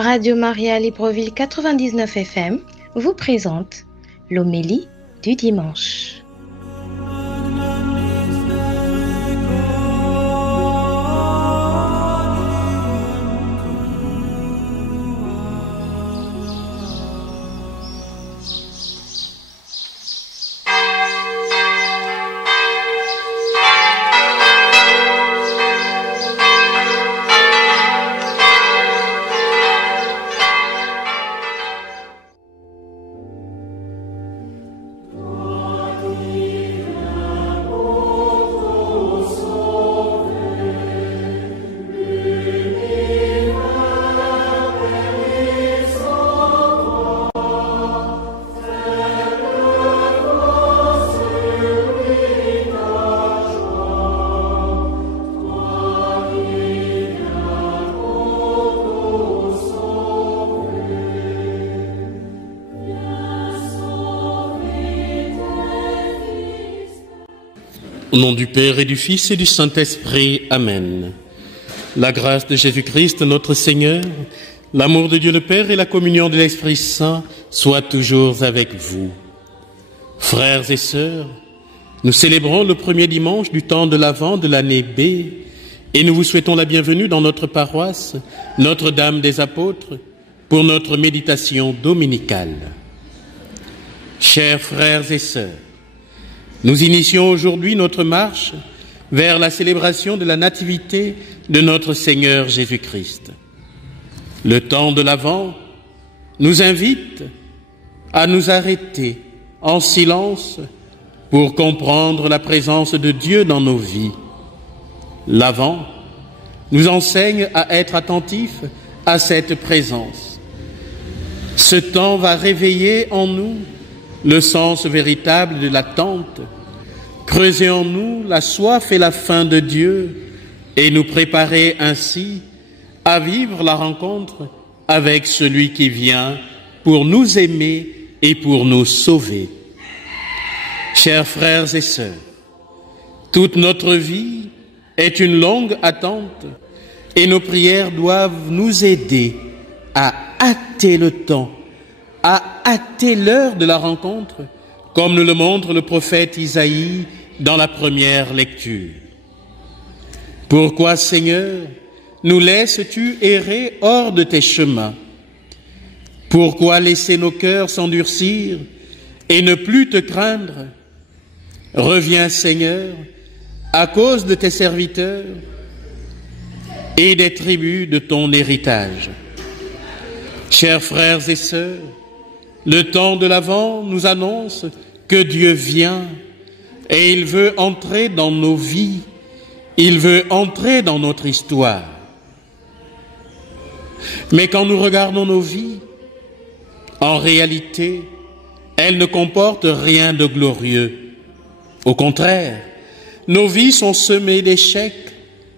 Radio Maria Libreville 99 FM vous présente l'homélie du dimanche. Au nom du Père et du Fils et du Saint-Esprit, Amen. La grâce de Jésus-Christ, notre Seigneur, l'amour de Dieu le Père et la communion de l'Esprit Saint soient toujours avec vous. Frères et sœurs, nous célébrons le premier dimanche du temps de l'Avent de l'année B et nous vous souhaitons la bienvenue dans notre paroisse, Notre-Dame des Apôtres, pour notre méditation dominicale. Chers frères et sœurs, nous initions aujourd'hui notre marche vers la célébration de la nativité de notre Seigneur Jésus-Christ. Le temps de l'Avent nous invite à nous arrêter en silence pour comprendre la présence de Dieu dans nos vies. L'Avent nous enseigne à être attentifs à cette présence. Ce temps va réveiller en nous le sens véritable de l'attente, creuser en nous la soif et la faim de Dieu et nous préparer ainsi à vivre la rencontre avec celui qui vient pour nous aimer et pour nous sauver. Chers frères et sœurs, toute notre vie est une longue attente et nos prières doivent nous aider à hâter le temps, à hâter l'heure de la rencontre, comme nous le montre le prophète Isaïe dans la première lecture. Pourquoi, Seigneur, nous laisses-tu errer hors de tes chemins? Pourquoi laisser nos cœurs s'endurcir et ne plus te craindre? Reviens, Seigneur, à cause de tes serviteurs et des tribus de ton héritage. Chers frères et sœurs, le temps de l'Avent nous annonce que Dieu vient et il veut entrer dans nos vies, il veut entrer dans notre histoire. Mais quand nous regardons nos vies, en réalité, elles ne comportent rien de glorieux. Au contraire, nos vies sont semées d'échecs,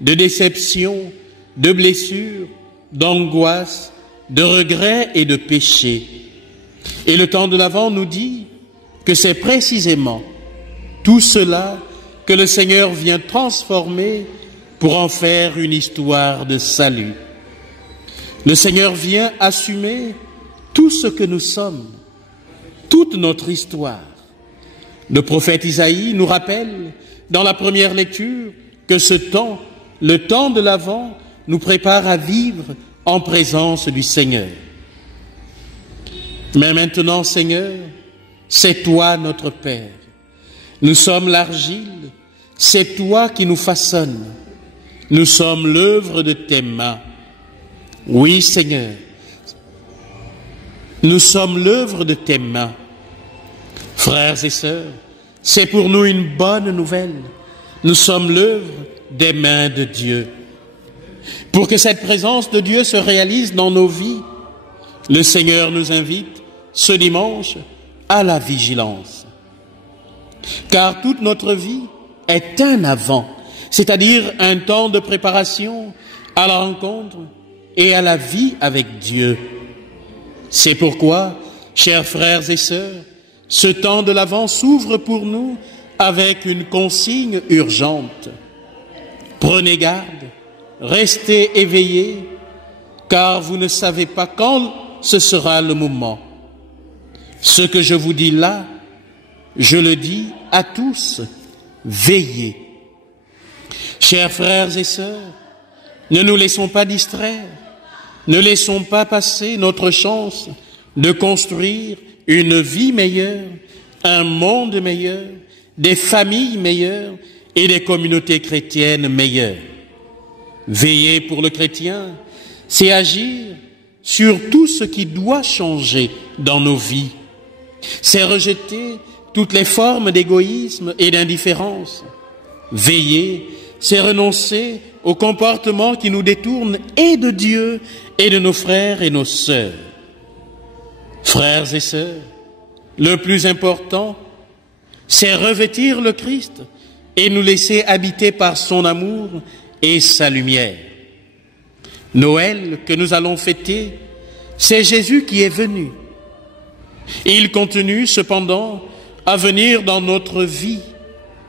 de déceptions, de blessures, d'angoisses, de regrets et de péchés. Et le temps de l'Avent nous dit que c'est précisément tout cela que le Seigneur vient transformer pour en faire une histoire de salut. Le Seigneur vient assumer tout ce que nous sommes, toute notre histoire. Le prophète Isaïe nous rappelle dans la première lecture que ce temps, le temps de l'Avent, nous prépare à vivre en présence du Seigneur. Mais maintenant, Seigneur, c'est toi notre Père. Nous sommes l'argile, c'est toi qui nous façonnes. Nous sommes l'œuvre de tes mains. Oui, Seigneur, nous sommes l'œuvre de tes mains. Frères et sœurs, c'est pour nous une bonne nouvelle. Nous sommes l'œuvre des mains de Dieu. Pour que cette présence de Dieu se réalise dans nos vies, le Seigneur nous invite ce dimanche à la vigilance. Car toute notre vie est un avant, c'est-à-dire un temps de préparation à la rencontre et à la vie avec Dieu. C'est pourquoi, chers frères et sœurs, ce temps de l'Avent s'ouvre pour nous avec une consigne urgente. Prenez garde, restez éveillés, car vous ne savez pas quand ce sera le moment. Ce que je vous dis là, je le dis à tous, veillez. Chers frères et sœurs, ne nous laissons pas distraire, ne laissons pas passer notre chance de construire une vie meilleure, un monde meilleur, des familles meilleures et des communautés chrétiennes meilleures. Veiller pour le chrétien, c'est agir sur tout ce qui doit changer dans nos vies. C'est rejeter toutes les formes d'égoïsme et d'indifférence. Veiller, c'est renoncer aux comportements qui nous détournent et de Dieu et de nos frères et nos sœurs. Frères et sœurs, le plus important, c'est revêtir le Christ et nous laisser habiter par son amour et sa lumière. Noël que nous allons fêter, c'est Jésus qui est venu. Il continue cependant à venir dans notre vie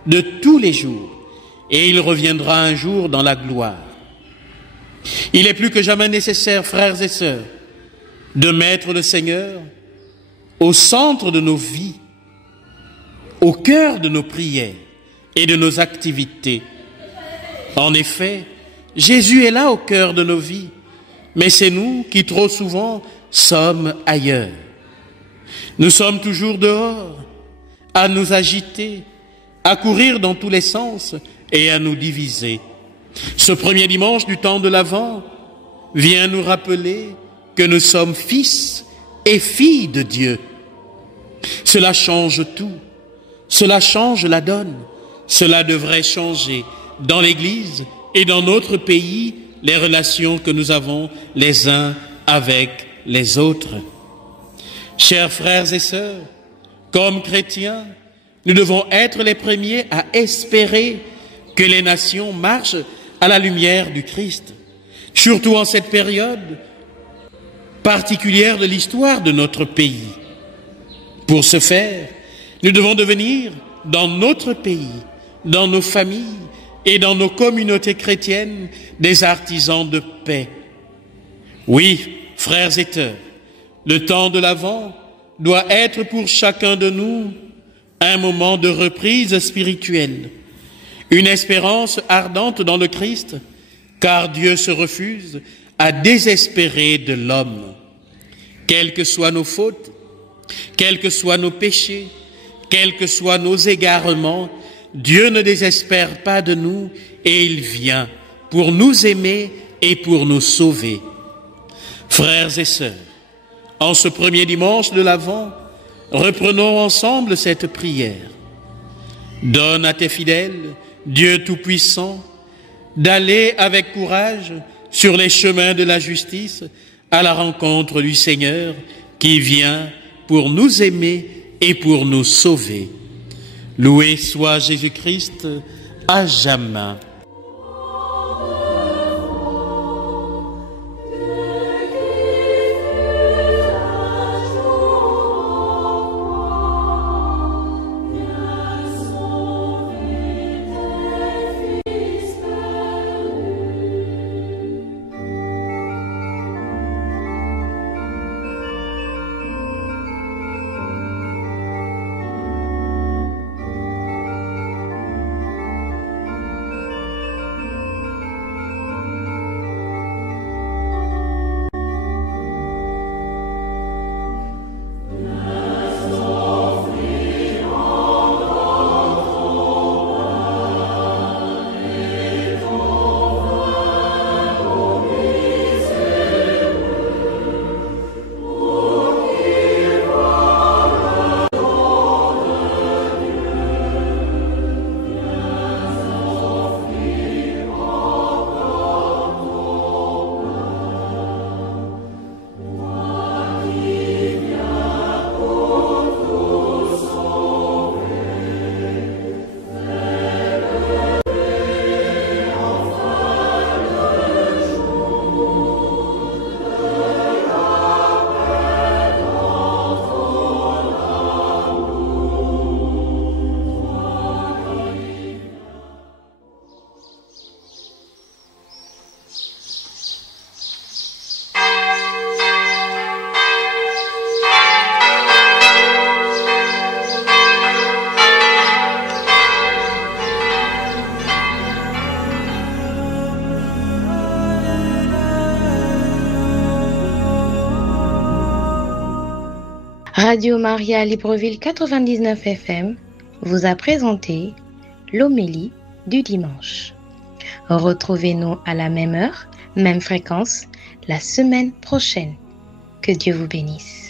de tous les jours et il reviendra un jour dans la gloire. Il est plus que jamais nécessaire, frères et sœurs, de mettre le Seigneur au centre de nos vies, au cœur de nos prières et de nos activités. En effet, Jésus est là au cœur de nos vies, mais c'est nous qui trop souvent sommes ailleurs. Nous sommes toujours dehors, à nous agiter, à courir dans tous les sens et à nous diviser. Ce premier dimanche du temps de l'Avent vient nous rappeler que nous sommes fils et filles de Dieu. Cela change tout, cela change la donne, cela devrait changer dans l'Église et dans notre pays les relations que nous avons les uns avec les autres. Chers frères et sœurs, comme chrétiens, nous devons être les premiers à espérer que les nations marchent à la lumière du Christ, surtout en cette période particulière de l'histoire de notre pays. Pour ce faire, nous devons devenir dans notre pays, dans nos familles et dans nos communautés chrétiennes des artisans de paix. Oui, frères et sœurs, le temps de l'Avent doit être pour chacun de nous un moment de reprise spirituelle, une espérance ardente dans le Christ, car Dieu se refuse à désespérer de l'homme. Quelles que soient nos fautes, quels que soient nos péchés, quels que soient nos égarements, Dieu ne désespère pas de nous et il vient pour nous aimer et pour nous sauver. Frères et sœurs, en ce premier dimanche de l'Avent, reprenons ensemble cette prière. Donne à tes fidèles, Dieu Tout-Puissant, d'aller avec courage sur les chemins de la justice à la rencontre du Seigneur qui vient pour nous aimer et pour nous sauver. Loué soit Jésus-Christ à jamais. Radio Maria Libreville 99 FM vous a présenté l'homélie du dimanche. Retrouvez-nous à la même heure, même fréquence, la semaine prochaine. Que Dieu vous bénisse.